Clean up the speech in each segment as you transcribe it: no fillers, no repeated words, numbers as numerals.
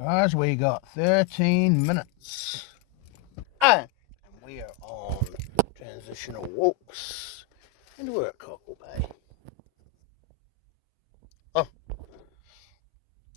Guys, we got 13 minutes. And we are on transitional walks. And we're at Cockle Bay.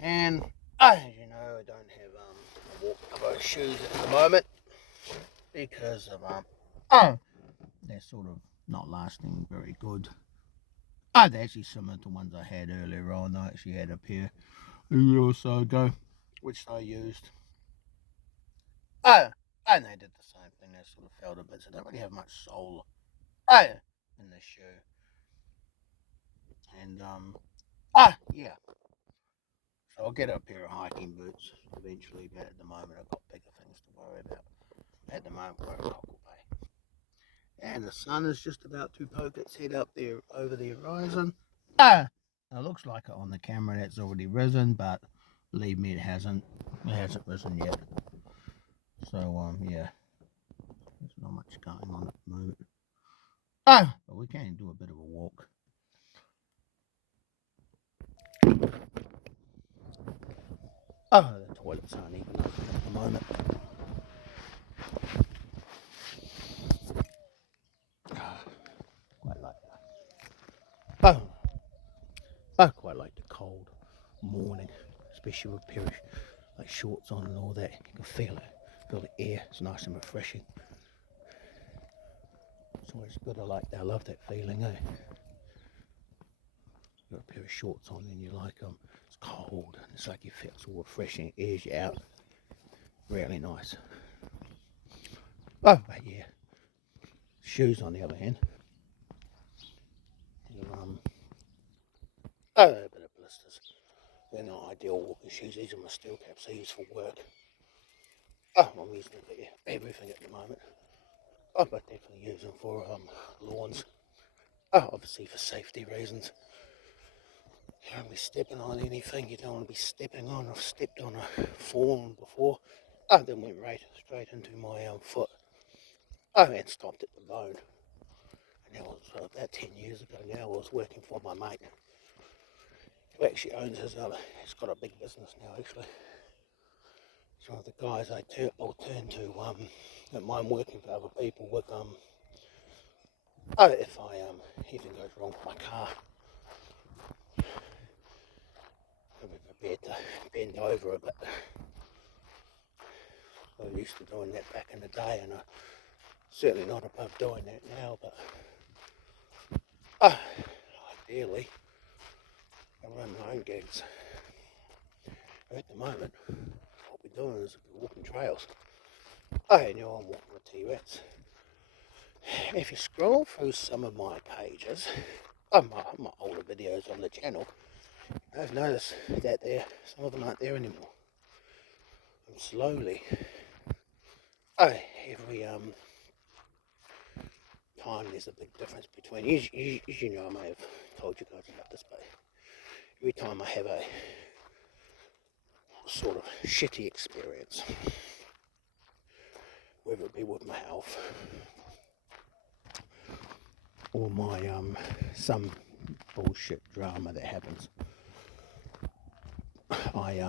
And as you know, I don't have a walk cover shoes at the moment because of they're sort of not lasting very good. They're actually similar to ones I had earlier on. I actually had a pair a year or so ago, which I used. And they did the same thing. They sort of felt a bit, so they don't really have much sole in the shoe. And yeah. So I'll get a pair of hiking boots eventually, but at the moment I've got bigger things to worry about. At the moment we're at Cockle Bay. And the sun is just about to poke its head up there over the horizon. It looks like it on the camera that's already risen, but believe me, it hasn't. It hasn't risen yet. So yeah, there's not much going on at the moment. But we can do a bit of a walk. The toilets aren't even open at the moment. Quite like that. I quite like the cold morning, especially with a pair of like shorts on and all that. You can feel it, feel the air. It's nice and refreshing. It's always good. I like that. I love that feeling, eh? You've got a pair of shorts on and you like them. It's cold and it's like you feel it's all refreshing. It airs you out. Really nice. But yeah. Shoes on the other hand. A bit of blisters. They're not ideal walking shoes. These are my steel caps I use for work. I'm using them for everything at the moment. But definitely use them for lawns. Obviously for safety reasons. You don't want to be stepping on anything you don't want to be stepping on. I've stepped on a fawn before. Then went straight into my foot. And stopped at the bone. And that was about 10 years ago now. I was working for my mate, who actually owns he's got a big business now actually. He's one of the guys I'll turn to when I'm working for other people with if anything goes wrong with my car. I'll be prepared to bend over a bit. I was used to doing that back in the day, and I'm certainly not above doing that now, but ideally I run my own gigs. At the moment, what we're doing is we're walking trails. You know, I'm walking with RETZ. If you scroll through some of my pages, my older videos on the channel, I've noticed that some of them aren't there anymore. I'm slowly, every time there's a big difference between, as you know, I may have told you guys about this, but every time I have a sort of shitty experience, whether it be with my health or my some bullshit drama that happens, I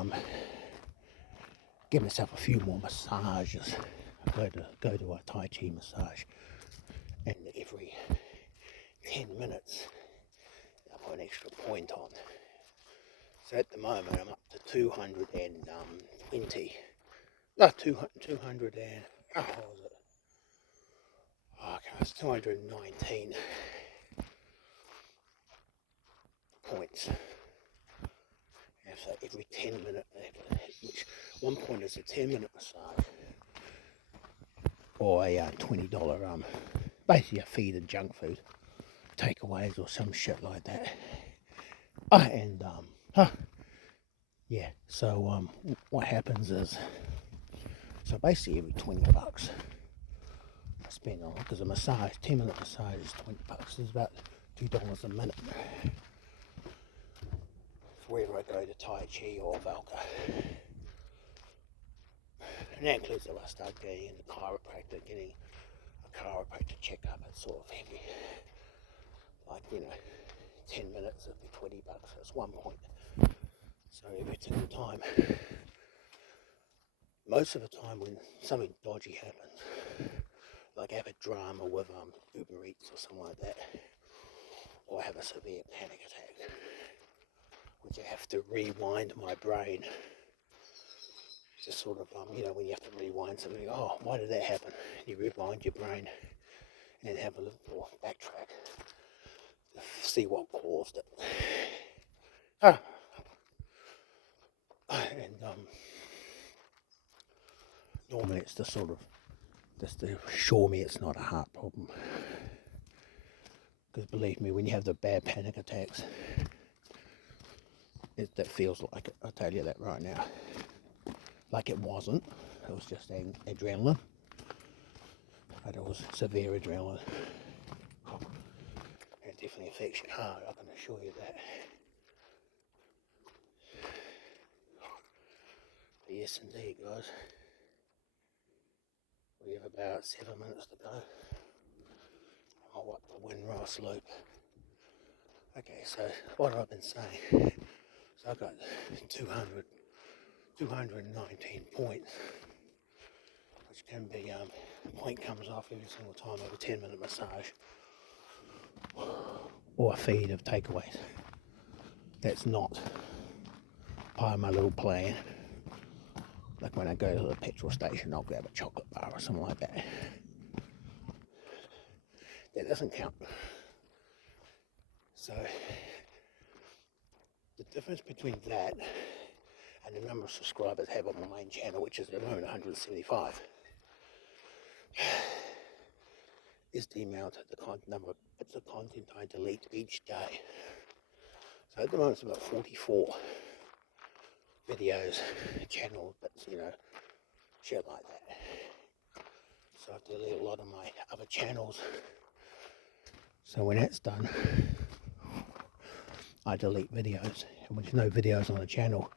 give myself a few more massages. I go to a Tai Chi massage, and every 10 minutes I put an extra point on. So at the moment I'm up to 220. No, 200 and what was it? Okay, it's 219 points. So every 10 minutes, which one point is a 10-minute massage, or a $20 basically a feed of junk food, takeaways or some shit like that. Yeah. So what happens is, so basically every 20 bucks I spend on, because a massage, 10-minute massage is 20 bucks. It's about $2 a minute. Wherever I go to Tai Chi or Valka. And that includes if I start getting into chiropractor, getting a chiropractor checkup. It's sort of heavy. Like, 10 minutes would be 20 bucks. That's 1 point. So every single time most of the time when something dodgy happens, like I have a drama with Uber Eats or something like that, or I have a severe panic attack, which I have to rewind my brain. Just sort of, when you have to rewind something, oh, why did that happen? You rewind your brain and have a little backtrack to see what caused it. And normally it's just to assure me it's not a heart problem. Because believe me, when you have the bad panic attacks, that feels like it. I'll tell you that right now. Like it wasn't. It was just adrenaline. But it was severe adrenaline. It definitely affects your heart, I can assure you that. But yes, indeed, guys. We have about 7 minutes to go. I'll up the Windrush loop. Okay, so what I've been saying, so I've got 219 points, which can be, a point comes off every single time of a 10-minute massage, or a feed of takeaways. That's not part of my little plan. Like when I go to the petrol station, I'll grab a chocolate bar or something like that. That doesn't count. So the difference between that and the number of subscribers I have on my main channel, which is at the moment 175, is the amount of the number of bits of content I delete each day. So at the moment it's about 44 videos, channel bits, shit like that. So I delete a lot of my other channels. So when that's done, I delete videos, and when there's no videos on the channel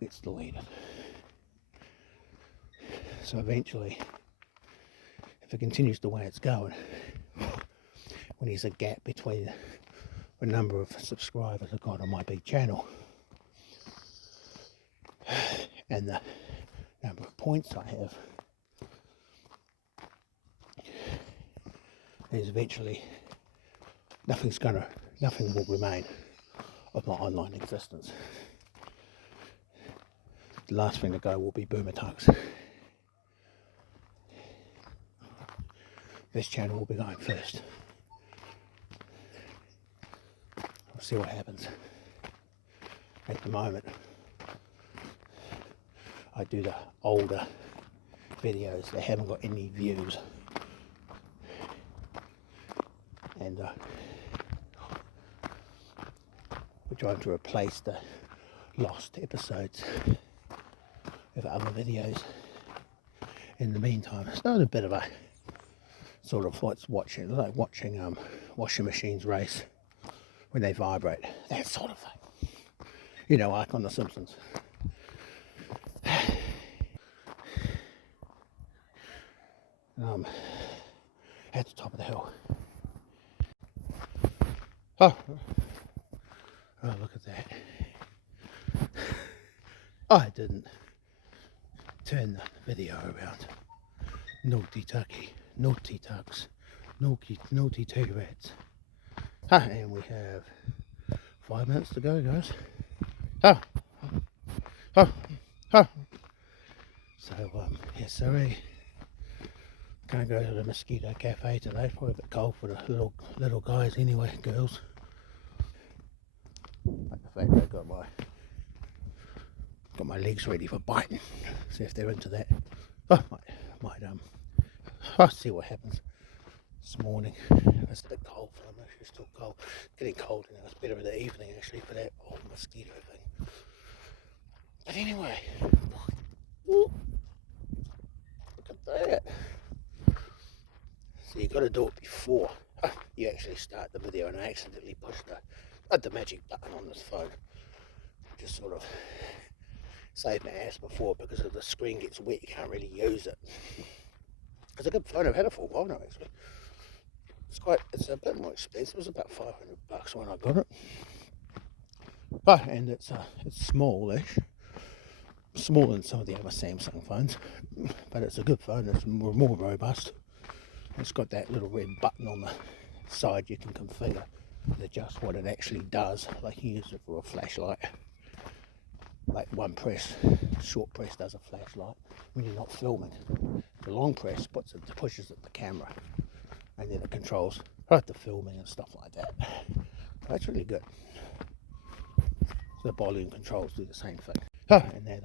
gets deleted. So eventually, if it continues the way it's going, when there's a gap between the number of subscribers I've got on my big channel and the number of points I have, there's eventually nothing will remain of my online existence. The last thing to go will be boomer tugs. This channel will be going first. We'll see what happens. At the moment, I do the older videos that haven't got any views, and we're trying to replace the lost episodes of other videos. In the meantime, it's not a bit of a sort of like watching washing machines race when they vibrate, that sort of thing. Like on The Simpsons. At the top of the hill. Oh, look at that. I didn't turn the video around. Naughty tucky, naughty tucks, naughty two rats. And we have 5 minutes to go, guys. So, yes, sorry. Can't go to the mosquito cafe today. Probably a bit cold for the little guys anyway, girls. Like the fact I've got my legs ready for biting. See if they're into that. I'll see what happens this morning. It's a bit cold for them, actually. It's still cold. Getting cold now. It's better in the evening actually for that old mosquito thing. But anyway, look at that. So you got to do it before you actually start the video, and I accidentally pushed the magic button on this phone. Just sort of saved my ass before, because if the screen gets wet you can't really use it. It's a good phone. I've had it for a while now actually. It's a bit more expensive. It was about $500 when I got it. And it's smallish. smaller than some of the other Samsung phones, but it's a good phone. It's more robust. It's got that little red button on the side you can configure to adjust what it actually does. Like you use it for a flashlight, like one press, short press does a flashlight when you're not filming. The long press pushes at the camera, and then it controls the filming and stuff like that. That's really good. The volume controls do the same thing. And then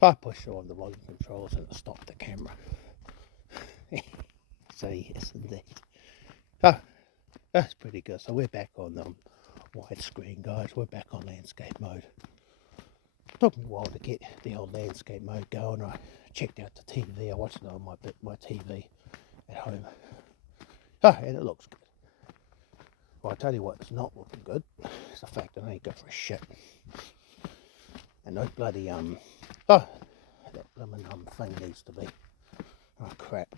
I push on the volume controls and it stopped the camera. So yes, indeed. That's pretty good. So we're back on widescreen, guys. We're back on landscape mode. It took me a while to get the old landscape mode going. I checked out the TV. I watched it on my TV at home. And it looks good. Well, I'll tell you what, it's not looking good. It's the fact that I ain't good for shit. And those bloody, that lemon thing needs to be, oh crap.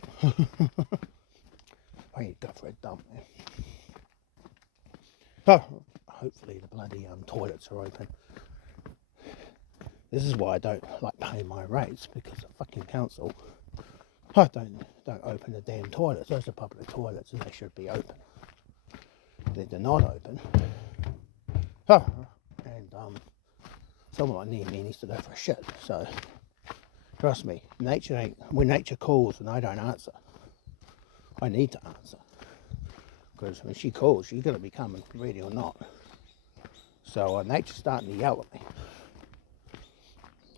I ain't good for a dump, man. Hopefully the bloody toilets are open. This is why I don't like paying my rates, because the fucking council don't open the damn toilets. Those are public toilets and they should be open. They're not open, and someone near me needs to go for a shit. So trust me, when nature calls and I don't answer, I need to answer, because when she calls, she's going to be coming, ready or not. So nature's starting to yell at me.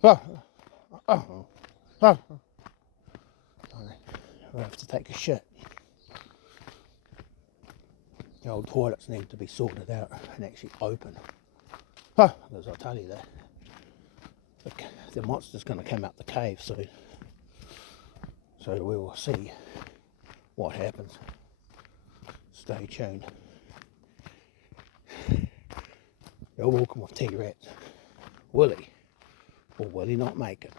I have to take a shit. The old toilets need to be sorted out and actually open. Because I'll tell you that the monster's going to come out the cave soon. So we will see what happens. Stay tuned. You're welcome with T-RETZ. Will he or will he not make it?